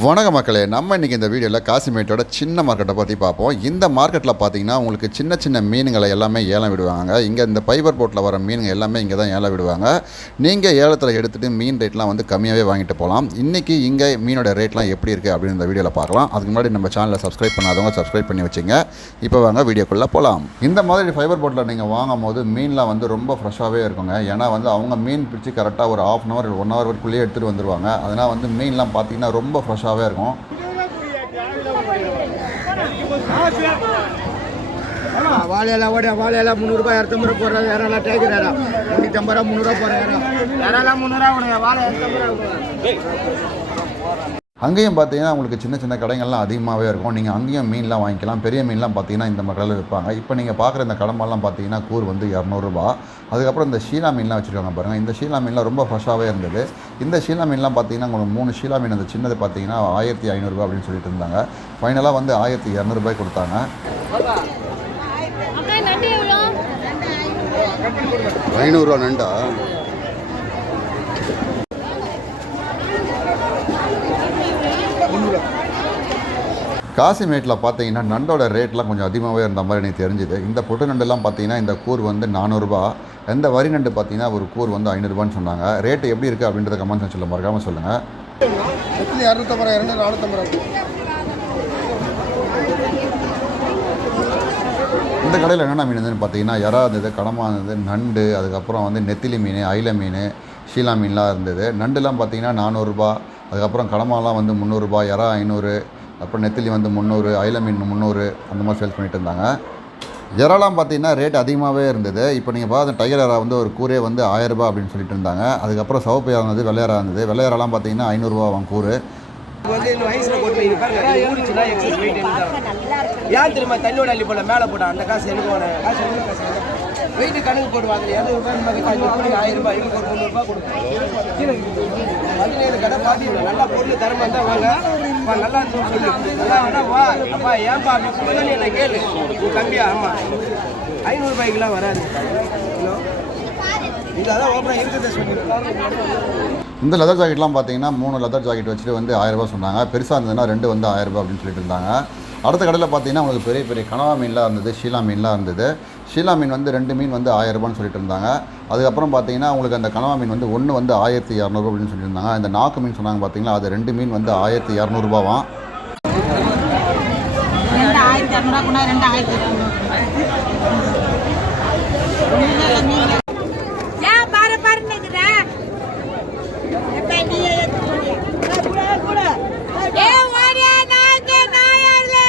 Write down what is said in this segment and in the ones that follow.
வணக்க மக்களே நம்ம இன்றைக்கி இந்த வீடியோவில் காசிமேட்டோட சின்ன மார்க்கெட்டை பற்றி பார்ப்போம். இந்த மார்க்கெட்டில் பார்த்தீங்கன்னா உங்களுக்கு சின்ன சின்ன மீனுங்களை எல்லாமே ஏலம் விடுவாங்க. இங்கே இந்த ஃபைபர் போட்டில் வர மீனுங்க எல்லாமே இங்கே தான் ஏலம் விடுவாங்க. நீங்கள் ஏலத்தில் எடுத்துகிட்டு மீன் ரேட்லாம் வந்து கம்மியாகவே வாங்கிட்டு போகலாம் இன்றைக்கி இங்கே மீனோட ரேட்லாம் எப்படி இருக்குது அப்படின்னு இந்த வீடியோவில் பார்க்கலாம். அதுக்கு முன்னாடி நம்ம சேனலை சப்ஸ்கிரைப் பண்ணாதவங்க சப்ஸ்கிரைப் பண்ணி வச்சுங்க. இப்போ வாங்க வீடியோக்குள்ளே போகலாம் இந்த மாதிரி ஃபைபர் போட்டில் நீங்கள் வாங்கும் போது மீன்லாம் வந்து ரொம்ப ஃப்ரெஷ்ஷாகவே இருக்குங்க. ஏன்னா வந்து அவங்க மீன் பிடிச்சி கரெக்டாக ஒரு half an hour one hour வரைக்குள்ளேயே எடுத்துகிட்டு வந்துடுவாங்க அதனால் வந்து மீன்லாம் பார்த்தீங்கன்னா ரொம்ப ஃப்ரெஷ் ஃப்ரெஷ்ஷாகவே இருக்கும். வாழையெல்லாம் ஓடியா வாழையெல்லாம் முந்நூறுபா இரநூத்தம்பது ரூபா போடுறாங்க. யாரெல்லாம் டேக்கர் யாரா முந்நூற்றம்பது ரூபா முந்நூறுரூவா போடுற யாரா யாரெல்லாம் முந்நூறுரூவா கொடுங்க வாழை இரநூத்தம்பது ரூபா அங்கேயும் பார்த்தீங்கன்னா உங்களுக்கு சின்ன சின்ன கடைகள்லாம் அதிகமாகவே இருக்கும். நீங்கள் அங்கேயும் மீன்லாம் வாங்கிக்கலாம். பெரிய மீன்லாம் பார்த்தீங்கன்னா இந்த மக்களில் விற்பாங்க. இப்போ நீங்கள் பார்க்குற இந்த கடம்பெல்லாம் பார்த்தீங்கன்னா கூர் வந்து இரநூறுபா. அதுக்கப்புறம் இந்த ஷீலா மீன்லாம் வச்சுருக்காங்க பாருங்கள் இந்த ஷீலா மீன்லாம் ரொம்ப ஃப்ரெஷ்ஷாகவே இருந்தது. இந்த ஷீலா மீன்லாம் பார்த்தீங்கன்னா உங்களுக்கு மூணு ஷீலா மீன் அந்த சின்னது பார்த்தீங்கன்னா ஆயிரத்தி ஐநூறுரூபா அப்படின்னு சொல்லிட்டு இருந்தாங்க. ஃபைனலாக வந்து ஆயிரத்தி இரநூறுபாய் கொடுத்தாங்க. ஐநூறுரூவா நண்டா? காசிமேட்டில் பார்த்தீங்கன்னா நண்டோட ரேட்லாம் கொஞ்சம் அதிகமாகவே இருந்த மாதிரி எனக்கு தெரிஞ்சுது. இந்த பொட்டு நண்டெல்லாம் பார்த்தீங்கன்னா இந்த கூர் வந்து நானூறுரூபா இந்த வரி நண்டு பார்த்தீங்கன்னா ஒரு கூர் வந்து ஐநூறுரூபான்னு சொன்னாங்க. ரேட்டு எப்படி இருக்குது அப்படின்றத கமெண்ட் செக்ஷனில் மறக்காமல் சொல்லுங்கள் இரநூத்தம்பது நானூற்றம்பது இந்த கடையில் என்னென்ன மீன் இருந்ததுன்னு பார்த்தீங்கன்னா எறா இருந்தது கடமா இருந்தது நண்டு அதுக்கப்புறம் வந்து நெத்திலி மீன் ஐல மீன் ஷீலா மீன்லாம் இருந்தது. நண்டுலாம் பார்த்தீங்கன்னா நானூறுரூபா அதுக்கப்புறம் கடமாலாம் வந்து முந்நூறுரூபா எறா ஐநூறு அப்புறம் நெத்திலி வந்து முந்நூறு ஐல மீன் முந்நூறு அந்த மாதிரி சேல்ஸ் பண்ணிட்டு இருந்தாங்க. இறாலாம் பார்த்தீங்கன்னா ரேட் அதிகமாகவே இருந்தது. இப்போ நீங்கள் பார்த்த டைகர் இறா வந்து ஒரு கூரே வந்து ஆயிரரூபா அப்படின்னு சொல்லிட்டு இருந்தாங்க. அதுக்கப்புறம் சவப்பு இறா இருந்தது வெள்ளையரா இருந்தது. வெள்ளையரெல்லாம் பார்த்தீங்கன்னா ஐநூறுரூவா அவன் கூறு. ஏன் தெரியுமா தண்ணியோட அள்ளி போல மேலே போட அந்த காசு எனக்கு காசு? வெயிட்டு கணக்கு போடுவாங்க இரநூறு ரூபாய் நம்ம கிட்ட அஞ்சு ரூபாய் ஆயிரம் ரூபாய் இவங்க ஒரு முந்நூறுபா கொடுக்கும் பதினேழு கடை பாத்தீங்களா நல்லா பொருள் தரமா இருந்தா வாங்க. அப்பா நல்லா இருந்து சொல்லு. நல்லா வேணா வா. அப்பா ஏன்பா அப்படி கொடுங்கன்னு என்ன கேளு. உன் தம்பியா ஆமா. ஐநூறு ரூபாய்க்குலாம் வராது. ஹலோ? இது அதான் இருக்கிறத சொல்லியிருக்காங்க இந்த லெதர் ஜாக்கெட்லாம் பார்த்தீங்கன்னா மூணு லெதர் ஜாக்கெட் வச்சுட்டு வந்து ஆயிரரூபா சொன்னாங்க. பெருசாக இருந்ததுன்னா ரெண்டு வந்து ஆயிரரூபா அப்படின்னு சொல்லிட்டு இருந்தாங்க. அடுத்த கடையில் பார்த்தீங்கன்னா உங்களுக்கு பெரிய பெரிய கனவா மீன்லாம் இருந்தது ஷீலா மீன்லாம் இருந்தது. ஷீலா மீன் வந்து ரெண்டு மீன் வந்து ஆயிரரூபான்னு சொல்லிட்டு இருந்தாங்க. அதுக்கப்புறம் பார்த்தீங்கன்னா உங்களுக்கு அந்த கனவா மீன் வந்து ஒன்று வந்து ஆயிரத்தி இரநூறுபா அப்படின்னு சொல்லியிருந்தாங்க இந்த நாக்கு மீன் சொன்னாங்க பார்த்தீங்களா அது ரெண்டு மீன் வந்து ஆயிரத்தி இரநூறுபாவாம் ரெண்டு ஆயிரத்தி இரநூறுபா ரெண்டு ஆயிரத்தி பாரு பாருன்னு இருக்குதா? எப்ப நீ ஏ ஓடியா நாய்க்கு நாயர்களே!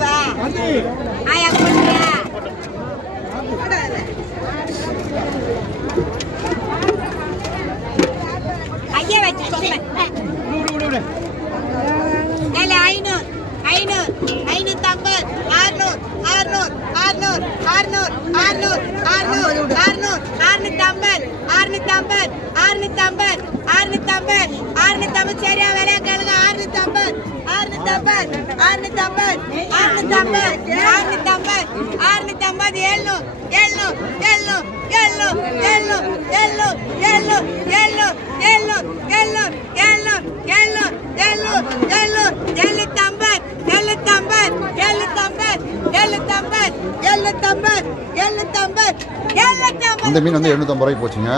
வா. ஆயா, கொண்டுயா? கையை வச்சு சொல்லுங்க ஏல ஐநூறு ஐநூறு ஐநூத்தம்பது அறுநூறு அறுநூறு அறுநூறு அறுநூறு அறுநூறு அறுநூறு அறுநூறு அறுநூத்தம்பது அறுநூத்தம்பது அறுநூத்தம்பது அறுநூத்தம்பது அறுநூத்தம்பது சரியா விலையா கேளுங்க அறுநூத்தம்பது அறுநூத்தம்பது அறுநூத்தம்பது அறுநூத்தம்பது அறுநூத்தம்பது அறுநூத்தம்பது எழுநூறு எழுநூறு எழுநூறு எழுநூறு எழுநூறு எழுநூறு எழுநூறு எழுநூறு எழுநூறு எழுநூறு எழுநூறு எழுநூறு எழுநூறு எழுநூறு எழுநூத்தம்பது எழுநூத்தம்பது எழுநூத்தம்பது எழுநூத்தம்பது எழுநூத்தம்பது எழுநூத்தம்பது எழுநூத்தம்பது இந்த மீன் வந்து எழுநூற்றம்பது ரூபாய்க்கு போச்சுங்க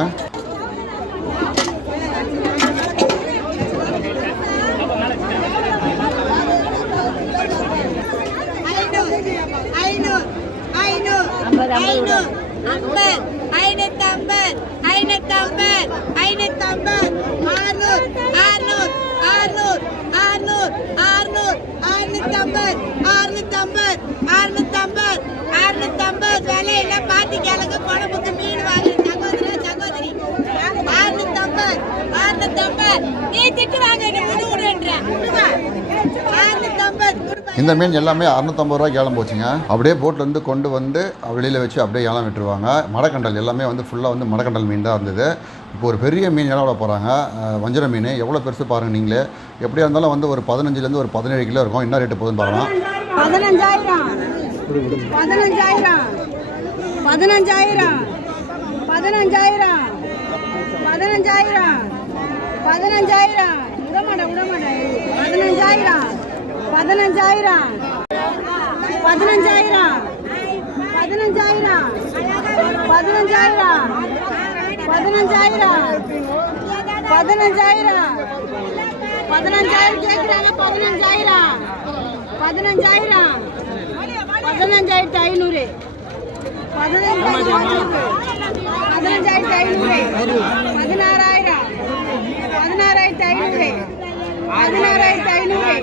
இந்த மீன் எல்லாமே அறுநூத்தம்பது ரூபா ஏலம் போச்சுங்க. அப்படியே போட்லேருந்து கொண்டு வந்து வெளியில் வச்சு அப்படியே ஏலம் விட்டுருவாங்க. மடக்கண்டல் எல்லாமே வந்து ஃபுல்லாக வந்து மடக்கண்டல் மீன் தான் இருந்தது. இப்போ ஒரு பெரிய மீன் ஏலம் போகிறாங்க வஞ்சிர மீன். எவ்வளோ பெருசு பாருங்கள் நீங்களே. எப்படியா இருந்தாலும் வந்து ஒரு பதினஞ்சுலேருந்து ஒரு பதினேழு கிலோ இருக்கும். என்ன ரேட்டு போகுதுன்னு பாருங்கள் பதினஞ்சாயிரம். பதினஞ்சாயிரம். பதினஞ்சாயிரம். பதினஞ்சாயிரம். பதினஞ்சாயிரம். விடமாட்டேன் விடமாட்டேன் பதினஞ்சாயிரம். பதினஞ்சாயிரம். பதினஞ்சாயிரம். பதினஞ்சாயிரம். பதினஞ்சாயிரம். பதினஞ்சாயிரம். பதினஞ்சாயிரம். பதினஞ்சாயிரம் கேட்குறாங்க பதினஞ்சாயிரம். பதினஞ்சாயிரம். பதினஞ்சாயிரத்தி ஐநூறு. பதினஞ்சாயிரத்தி பதினஞ்சாயிரத்தி ஐநூறு. பதினாறாயிரம் பதினாறாயிரத்தி ஐநூறு பதினாறாயிரத்தி ஐநூறு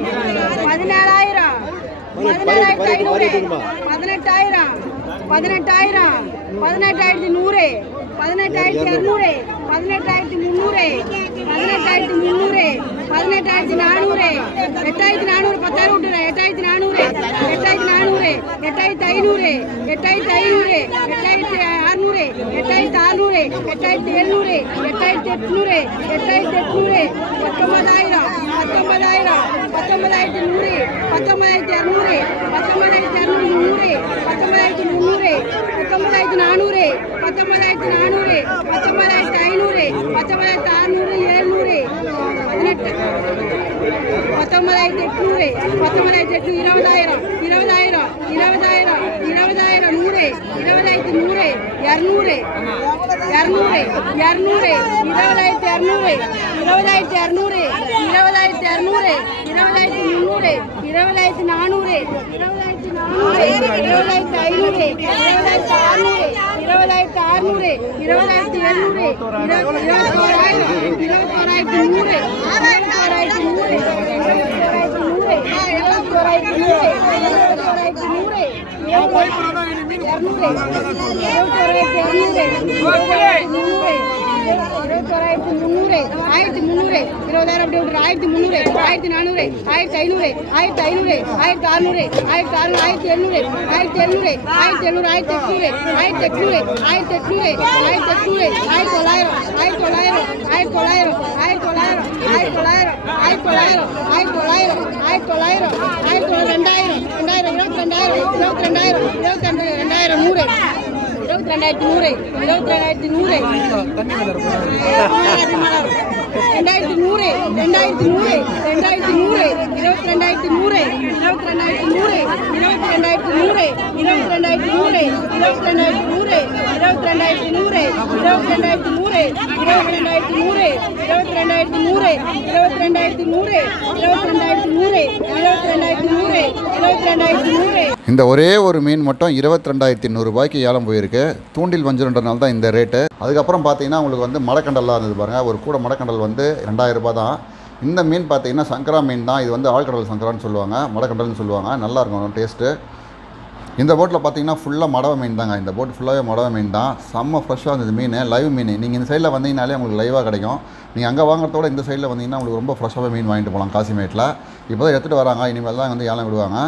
பதினாலாயிரம் பதினாறாயிரத்தி ஐநூறு. பதினெட்டாயிரம் பதினெட்டாயிரம் பதினெட்டாயிரத்தி நூறு பதினெட்டாயிரத்தி இரநூறு பதினெட்டாயிரத்தி முந்நூறு பதினெட்டாயிரத்தி முந்நூறு பதினெட்டாயிரத்தி நானூறு எட்டாயிரத்தி நானூறு பத்தாயிரம் விட்டுறேன் எட்டாயிரத்தி நானூறு எட்டாயிரத்தி நானூறு எட்டாயிரத்தி ஐநூறு எட்டாயிரத்தி ஐநூறு எட்டாயிரத்தி அறுநூறு எட்டாயிரத்தி அறுநூறு எட்டாயிரத்தி எழுநூறு எட்டாயிரத்தி எட்நூறு எட்டாயிரத்தி எட்நூறு பத்தொன்பதாயிரம் பத்தொன்பதாயிரம் பத்தொன்பதாயிரத்தி நூறு பத்தொன்பதாயிரத்தி இரநூறு பத்தொன்பதாயிரத்தி இரநூறு முந்நூறு பத்தொன்பதாயிரத்தி முந்நூறு பத்தொன்பதாயிரத்தி நானூறு பத்தொன்பதாயிரத்தி நானூறு பத்தொன்பதாயிரத்தி ஐநூறு பத்தொன்பதாயிரத்தி அறுநூறு எழுநூறு பதினெட்டு பத்தொன்பதாயிரத்தி எட்நூறு பத்தொன்பதாயிரத்தி எட்நூறு இருபதாயிரம் இருபதாயிரம் இருபதாயிரம் இருபதாயிரம் நூறு இருபதாயிரத்தி நூறு இரநூறு இரநூறு இரநூறு இருபதாயிரத்தி இரநூறு இருபதாயிரத்தி இரநூறு இருபதாயிரத்தி இரநூறு இருபதாயிரத்தி முந்நூறு இருபதாயிரத்தி நானூறு இருபதாயிரத்தி நானூறு இருபதாயிரத்தி ஐநூறு இருபதாயிரத்தி அறுநூறு இருபதாயிரத்தி அறுநூறு இருபதாயிரத்தி எழுநூறு இருபத்தி இருபத்தோராயிரம் இருபத்தோராயிரத்தி நூறு இருபத்தோராயிரத்தி நூறு இருபத்தோராயிரத்தி நூறு இருபத்தோராயிரத்தி நூறு இருபத்தோராயிரத்தி நூறு இருபத்தோராயிரத்தி முந்நூறு ஆயிரத்தி முந்நூறு இருபதாயிரம் அப்படி விட்டுரு ஆயிரத்தி முந்நூறு ஆயிரத்தி நானூறு ஆயிரத்தி ஐநூறு ஆயிரத்தி ஐநூறு ஆயிரத்தி அறுநூறு ஆயிரத்தி அறுநூறு ஆயிரத்தி எழுநூறு ஆயிரத்தி எழுநூறு ஆயிரத்தி எழுநூறு ஆயிரத்தி எட்நூறு ஆயிரத்தி எட்நூறு ஆயிரத்தி எட்நூறு ஆயிரத்தி எட்நூறு ஆயிரத்தி தொள்ளாயிரம் ஆயிரத்தி தொள்ளாயிரம் ஆயிரத்தி தொள்ளாயிரம் ஆயிரத்தி தொள்ளாயிரம் ஆயிரத்தி தொள்ளாயிரம் ஆயிரத்தி தொள்ளாயிரம் ஆயிரத்தி தொள்ளாயிரம் ஆயிரத்தி தொள்ளாயிரம் ஆயிரத்தி தொள்ளாயிரம் ரெண்டாயிரம் ரெண்டாயிரம் இருபத்தி ரெண்டாயிரம் இருபத்தி ரெண்டு ரெண்டாயிரம் நூறு. இருபத்தி ரெண்டாயிரத்தி நூறு இருபத்தி ரெண்டாயிரத்தி நூறு. ரெண்டாயிரத்தி நூறு ரெண்டாயிரத்தி நூறு ரெண்டாயிரத்தி நூறு இருபத்தி ரெண்டாயிரத்தி நூறு இருபத்தி ரெண்டாயிரத்தி நூறு இருபத்தி ரெண்டாயிரத்தி நூறு இருபத்தி ரெண்டாயிரத்தி நூறு இருபத்தி ரெண்டாயிரத்தி நூறு இருபத்தி ரெண்டாயிரத்தி நூறு இருபத்தி ரெண்டாயிரத்தி நூறு இருபத்தி ரெண்டாயிரத்தி நூறு இருபத்தி ரெண்டாயிரத்தி நூறு இருபத்தி ரெண்டாயிரத்தி நூறு இருபத்தி ரெண்டாயிரத்தி நூறு இருபத்தி ரெண்டாயிரத்தி நூறு இருபத்தி ரெண்டாயிரத்தி நூறு இந்த ஒரே ஒரு மீன் மட்டும் இருபத்தி ரெண்டாயிரத்தி நூறுரூபாய்க்கு ஏலம் போயிருக்கு. தூண்டில் வஞ்சிரன்றனால தான் இந்த ரேட்டு. அதுக்கப்புறம் பார்த்தீங்கன்னா உங்களுக்கு வந்து மடக்கண்டல்லாம் இருந்தது பாருங்கள் ஒரு கூட மடக்கண்டல் வந்து ரெண்டாயிரம் ரூபாய் தான். இந்த மீன் பார்த்தீங்கன்னா சங்கரா மீன் தான். இது வந்து ஆழ்கடல் சங்கரான்னு சொல்லுவாங்க. மடக்கண்டல்னு சொல்லுவாங்க. நல்லாயிருக்கும் டேஸ்ட்டு இந்த போட்டில் பார்த்தீங்கன்னா ஃபுல்லாக மடவை மீன் தாங்க. இந்த போட் ஃபுல்லாகவே மடவை மீன் தான். செம்ம ஃப்ரெஷ்ஷாக இருந்தது மீன். லைவ் மீன். நீங்கள் இந்த சைடில் வந்தீங்கனாலே உங்களுக்கு லைவாக கிடைக்கும். நீங்கள் அங்கே வாங்குறதோட இந்த சைடில் வந்தீங்கன்னா உங்களுக்கு ரொம்ப ஃப்ரெஷ்ஷாகவே மீன் வாங்கிட்டு போகலாம் காசிமேட்டில் இப்போ தான் எடுத்துகிட்டு வராங்க. இனிமேல் தான் வந்து ஏலம் விடுவாங்க.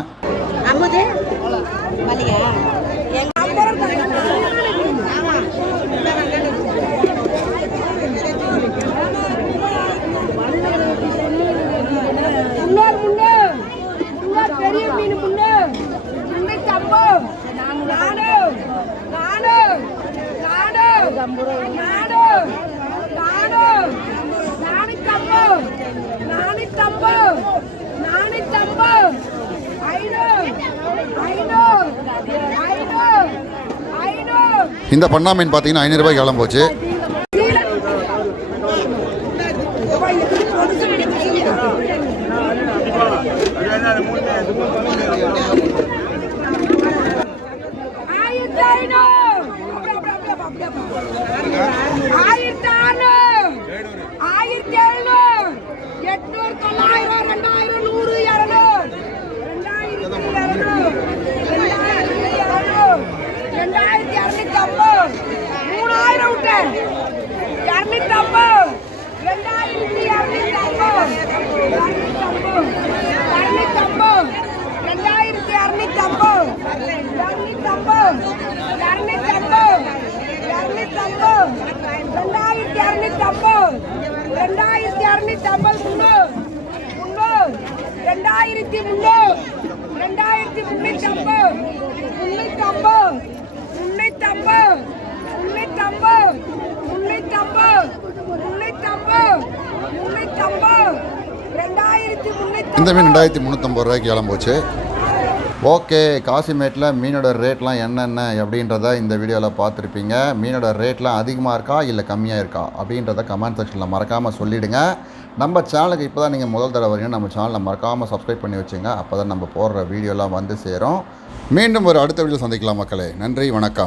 இந்த பண்ணா மீன் பார்த்தீங்கன்னா ஐநூறுரூபாய்க்கு போச்சு ஆயிரத்தி ஐநூறு ஆயிரத்தி அறுநூறு ஆயிரத்தி எழுநூறு எட்நூறு தொள்ளாயிரம் ரெண்டாயிரம் நூறு இரநூறு ரெண்டாயிரத்தி இரநூறு ரெண்டாயிரத்தி இரநூறு ரெண்டாயிரத்தி இரநூத்தி ஐம்பது மூணாயிரம் விட்டேன் இரநூத்தி ஐம்பது ரெண்டாயிரத்தி இரநூத்தி ஐம்பது இரநூத்தி ஐம்பது இரநூத்தி ஐம்பது ரெண்டாயிரத்தி இரநூத்தி ஐம்பது இரநூத்தி ஐம்பது இரநூத்தி ஐம்பது இரநூத்தி ஐம்பது ரெண்டாயிரத்தி இரநூத்தி ஐம்பது ரெண்டாயிரத்தி இரநூத்தி ஐம்பது முன்னூறு முன்னூறு ரெண்டாயிரத்தி முன்னூறு ரெண்டாயிரத்தி முன்னூத்தி ஐம்பது முன்னூத்தி ஐம்பது முன்னூத்தி ஐம்பது முன்னூத்தி ஐம்பது முன்னூத்தி ஐம்பது முன்னூத்தி ஐம்பது முன்னூத்தி இந்த மீன் ரெண்டாயிரத்தி முந்நூற்றம்பது ரூபாய்க்கு ஏலம் போச்சு. ஓகே காசிமேட்டில் மீனோட ரேட்லாம் என்னென்ன அப்படின்றத இந்த வீடியோவில் பார்த்துருப்பீங்க. மீனோட ரேட்லாம் அதிகமாக இருக்கா இல்லை கம்மியாக இருக்கா அப்படின்றத கமெண்ட் செக்ஷனில் மறக்காமல் சொல்லிவிடுங்க நம்ம சேனலுக்கு இப்போ தான் நீங்கள் முதல் தடவை வரீங்க நம்ம சேனலை மறக்காமல் சப்ஸ்கிரைப் பண்ணி வச்சுங்க. அப்போ தான் நம்ம போடுற வீடியோலாம் வந்து சேரும். மீண்டும் ஒரு அடுத்த வீடியோ சந்திக்கலாம் மக்களே. நன்றி வணக்கம்.